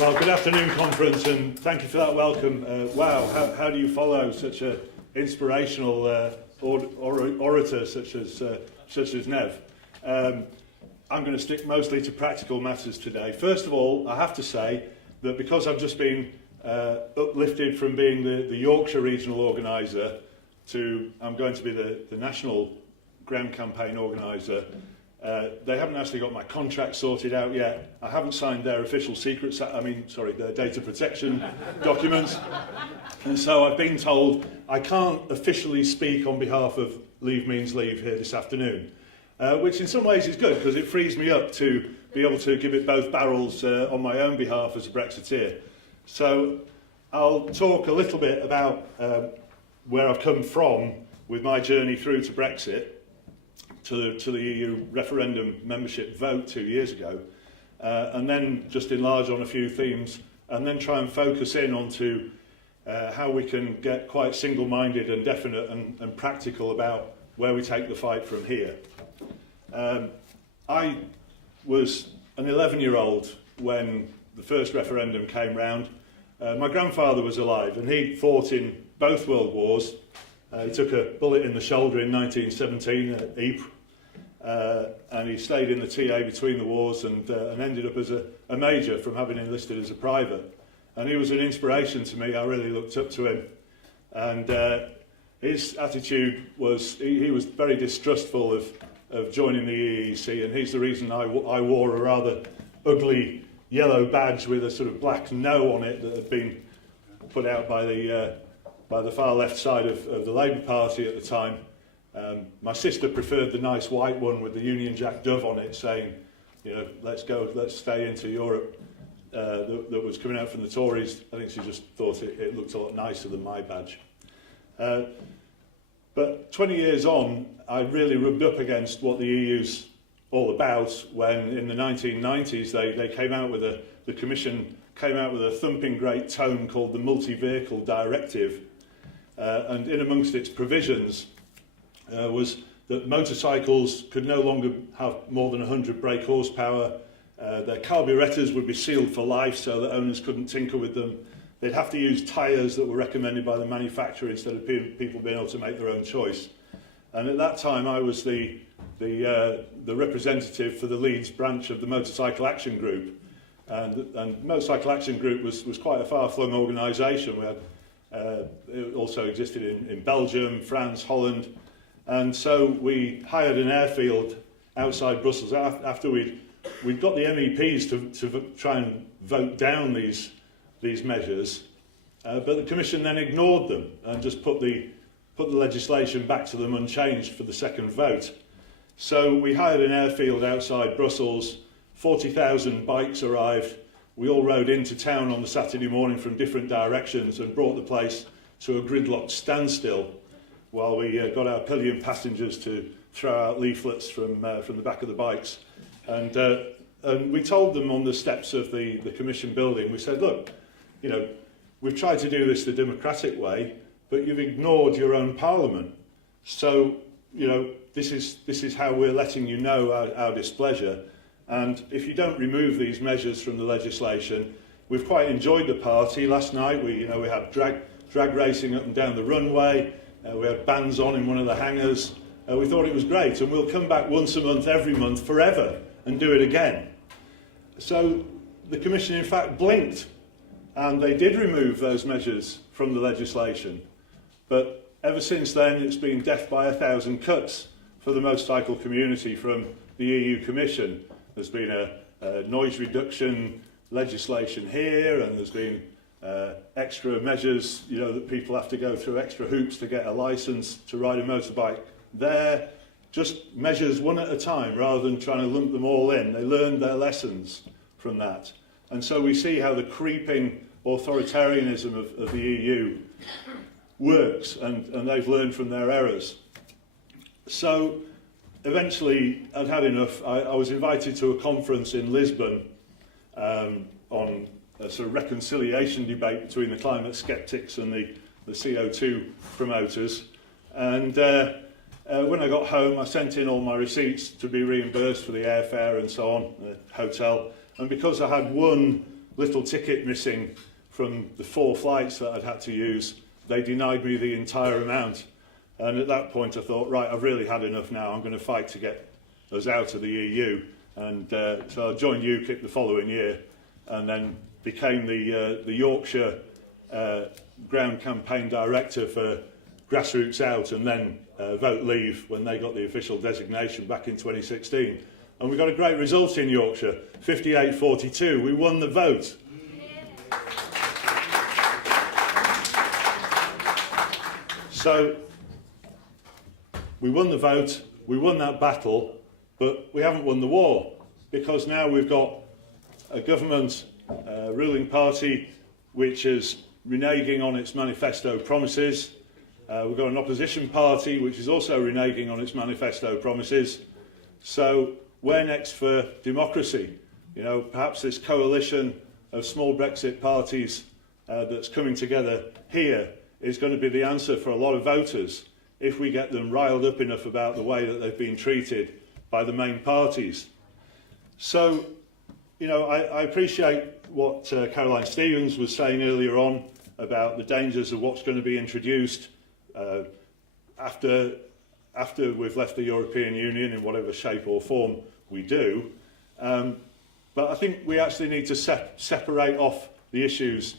Well, good afternoon, conference, and thank you for that welcome. Wow, how do you follow such an inspirational orator such as Nev? I'm going to stick mostly to practical matters today. First of all, I have to say that because I've just been uplifted from being the Yorkshire regional organiser to I'm going to be the national ground campaign organiser. They haven't actually got my contract sorted out yet. I haven't signed their official their data protection documents. And so I've been told I can't officially speak on behalf of Leave Means Leave here this afternoon, which in some ways is good because it frees me up to be able to give it both barrels on my own behalf as a Brexiteer. So I'll talk a little bit about where I've come from with my journey through to Brexit, to the EU referendum membership vote 2 years ago, and then just enlarge on a few themes, and then try and focus in onto how we can get quite single-minded and definite and practical about where we take the fight from here. I was an 11-year-old when the first referendum came round. My grandfather was alive, and he fought in both World Wars. He took a bullet in the shoulder in 1917 at Ypres, and he stayed in the TA between the wars and ended up as a major from having enlisted as a private. And he was an inspiration to me. I really looked up to him. And his attitude was, he was very distrustful of joining the EEC, and he's the reason I wore a rather ugly yellow badge with a sort of black no on it that had been put out by the far left side of the Labour Party at the time. My sister preferred the nice white one with the Union Jack dove on it, saying, you know, let's stay into Europe, that was coming out from the Tories. I think she just thought it looked a lot nicer than my badge. But 20 years on, I really rubbed up against what the EU's all about when in the 1990s they came out with the Commission came out with a thumping great tome called the Multi-Vehicle Directive, and in amongst its provisions was that motorcycles could no longer have more than 100 brake horsepower, their carburettors would be sealed for life so that owners couldn't tinker with them, they'd have to use tyres that were recommended by the manufacturer instead of people being able to make their own choice. And at that time I was the representative for the Leeds branch of the Motorcycle Action Group, and Motorcycle Action Group was quite a far-flung organisation. We had it also existed in Belgium, France, Holland, and so we hired an airfield outside Brussels after we'd got the MEPs to try and vote down these measures, but the Commission then ignored them and just put the legislation back to them unchanged for the second vote. So we hired an airfield outside Brussels, 40,000 bikes arrived, we all rode into town on the Saturday morning from different directions and brought the place to a gridlocked standstill while we got our pillion passengers to throw out leaflets from the back of the bikes. And we told them on the steps of the Commission building, we said, look, you know, we've tried to do this the democratic way, but you've ignored your own parliament. So, you know, this is how we're letting you know our displeasure. And if you don't remove these measures from the legislation, we've quite enjoyed the party. Last night we had drag racing up and down the runway. We had bands on in one of the hangars. We thought it was great, and we'll come back once a month, every month, forever, and do it again. So the Commission, in fact, blinked, and they did remove those measures from the legislation. But ever since then, it's been death by 1,000 cuts for the motorcycle community from the EU Commission. There's been a noise reduction legislation here, and there's been extra measures, you know, that people have to go through extra hoops to get a licence to ride a motorbike there. Just measures one at a time rather than trying to lump them all in. They learned their lessons from that. And so we see how the creeping authoritarianism of the EU works, and they've learned from their errors. So eventually I'd had enough. I was invited to a conference in Lisbon on a sort of reconciliation debate between the climate skeptics and the CO2 promoters. And when I got home, I sent in all my receipts to be reimbursed for the airfare and so on, the hotel. And because I had one little ticket missing from the 4 flights that I'd had to use, they denied me the entire amount. And at that point I thought, right, I've really had enough now. I'm going to fight to get us out of the EU. And so I joined UKIP the following year and then became the Yorkshire ground campaign director for Grassroots Out, and then Vote Leave when they got the official designation back in 2016. And we got a great result in Yorkshire, 58-42. We won the vote. So we won the vote, we won that battle, but we haven't won the war, because now we've got a government ruling party which is reneging on its manifesto promises. We've got an opposition party which is also reneging on its manifesto promises. So where next for democracy? You know, perhaps this coalition of small Brexit parties that's coming together here is going to be the answer for a lot of voters if we get them riled up enough about the way that they've been treated by the main parties. So, you know, I appreciate what Caroline Stevens was saying earlier on about the dangers of what's going to be introduced after we've left the European Union in whatever shape or form we do. But I think we actually need to separate off the issues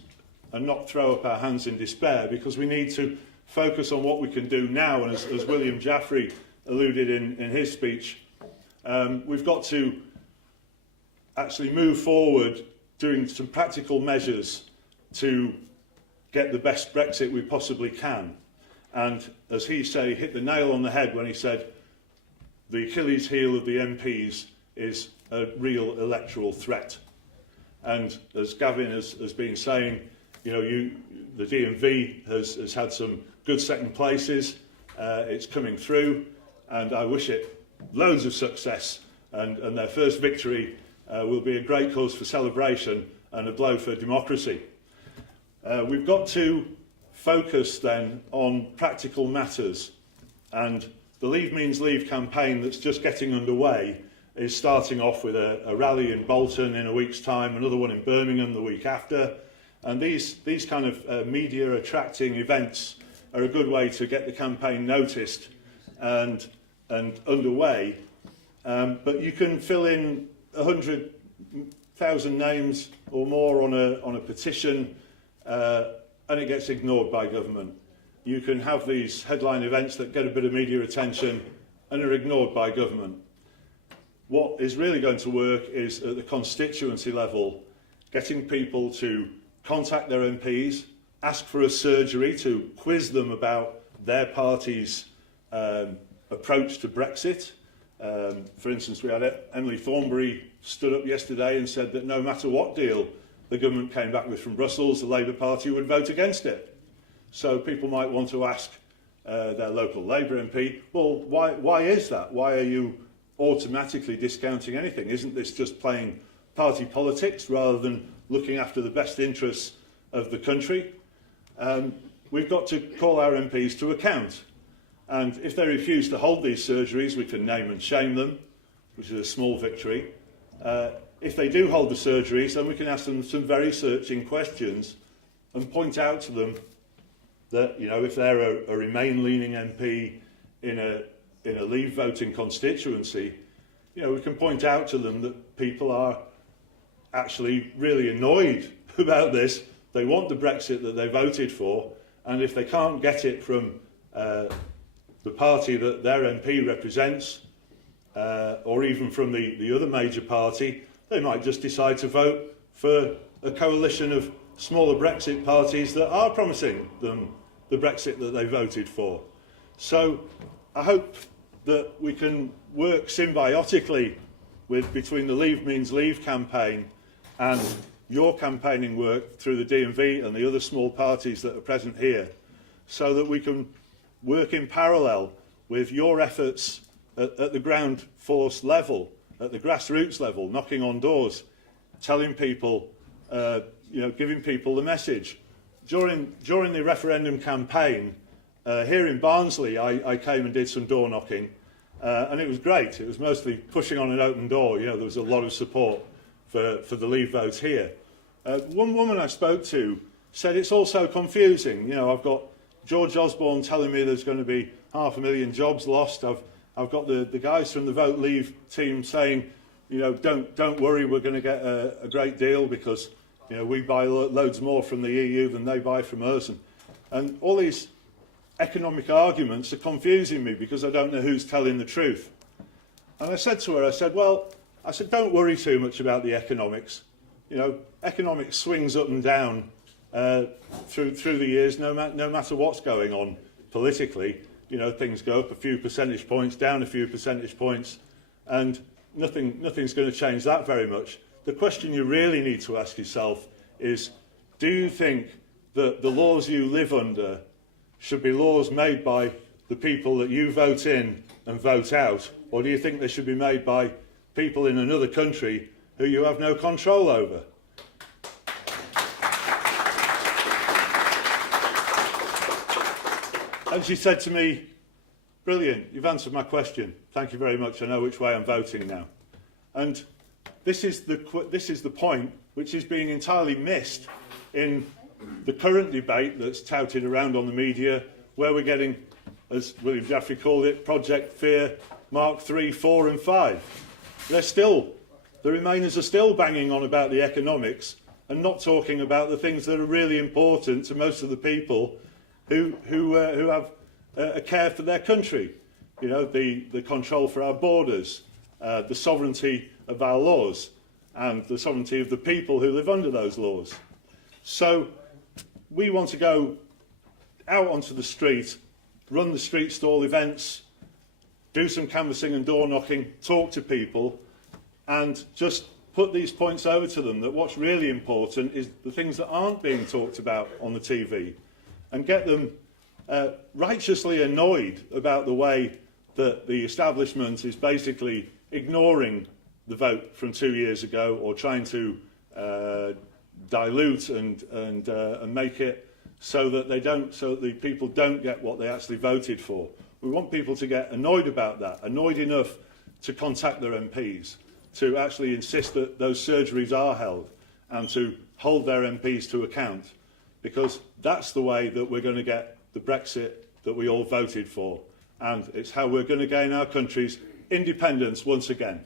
and not throw up our hands in despair, because we need to focus on what we can do now. And as William Jaffrey alluded in his speech, we've got to actually move forward doing some practical measures to get the best Brexit we possibly can. And as he hit the nail on the head when he said the Achilles heel of the MPs is a real electoral threat. And as Gavin has been saying, you know, the DMV has had some good second places. It's coming through, and I wish it loads of success. And their first victory will be a great cause for celebration and a blow for democracy. We've got to focus then on practical matters, and the Leave Means Leave campaign that's just getting underway is starting off with a rally in Bolton in a week's time, another one in Birmingham the week after. And these kind of media attracting events are a good way to get the campaign noticed and underway. But you can fill in 100,000 names or more on a petition, and it gets ignored by government. You can have these headline events that get a bit of media attention and are ignored by government. What is really going to work is at the constituency level, getting people to contact their MPs, ask for a surgery to quiz them about their party's approach to Brexit. For instance, we had Emily Thornberry stood up yesterday and said that no matter what deal the government came back with from Brussels, the Labour Party would vote against it. So people might want to ask their local Labour MP, well, why is that? Why are you automatically discounting anything? Isn't this just playing party politics rather than looking after the best interests of the country? We've got to call our MPs to account. And if they refuse to hold these surgeries, we can name and shame them, which is a small victory. If they do hold the surgeries, then we can ask them some very searching questions and point out to them that, you know, if they're a Remain-leaning MP in a Leave voting constituency, you know, we can point out to them that people are actually really annoyed about this. They want the Brexit that they voted for, and if they can't get it from the party that their MP represents, or even from the other major party, they might just decide to vote for a coalition of smaller Brexit parties that are promising them the Brexit that they voted for. So I hope that we can work symbiotically between the Leave Means Leave campaign and your campaigning work through the DMV and the other small parties that are present here, so that we can work in parallel with your efforts at the ground force level, at the grassroots level, knocking on doors, telling people, giving people the message. During the referendum campaign, here in Barnsley, I came and did some door knocking, and it was great. It was mostly pushing on an open door. You know, there was a lot of support for the Leave vote here. One woman I spoke to said it's all so confusing. You know, I've got George Osborne telling me there's going to be 500,000 jobs lost. I've got the guys from the Vote Leave team saying, you know, don't worry, we're going to get a great deal because, you know, we buy loads more from the EU than they buy from us. And all these economic arguments are confusing me because I don't know who's telling the truth. And I said to her, I said, don't worry too much about the economics. You know, economics swings up and down through the years, no matter what's going on politically. You know, things go up a few percentage points, down a few percentage points, and nothing's going to change that very much. The question you really need to ask yourself is, do you think that the laws you live under should be laws made by the people that you vote in and vote out, or do you think they should be made by people in another country who you have no control over? And she said to me, brilliant, you've answered my question. Thank you very much. I know which way I'm voting now. And this is the point which is being entirely missed in the current debate that's touted around on the media, where we're getting, as William Jaffrey called it, Project Fear Mark 3, 4 and 5. The Remainers are still banging on about the economics and not talking about the things that are really important to most of the people who have a care for their country. You know, the control for our borders, the sovereignty of our laws, and the sovereignty of the people who live under those laws. So we want to go out onto the street, run the street stall events, do some canvassing and door knocking, talk to people, and just put these points over to them, that what's really important is the things that aren't being talked about on the TV, and get them righteously annoyed about the way that the establishment is basically ignoring the vote from 2 years ago, or trying to dilute and make it so that the people don't get what they actually voted for. We want people to get annoyed about that, annoyed enough to contact their MPs, to actually insist that those surgeries are held, and to hold their MPs to account, because that's the way that we're going to get the Brexit that we all voted for, and it's how we're going to gain our country's independence once again.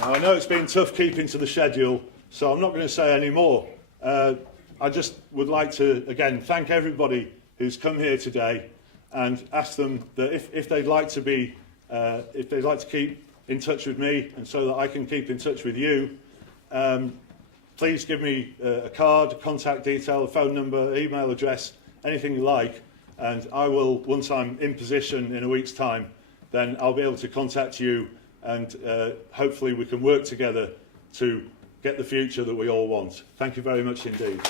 Now, I know it's been tough keeping to the schedule, so I'm not going to say any more. I just would like to, again, thank everybody who's come here today, and ask them that if they'd like to be, if they'd like to keep in touch with me, and so that I can keep in touch with you, please give me a card, a contact detail, a phone number, email address, anything you like, and I will, once I'm in position in a week's time, then I'll be able to contact you, and hopefully we can work together to get the future that we all want. Thank you very much indeed.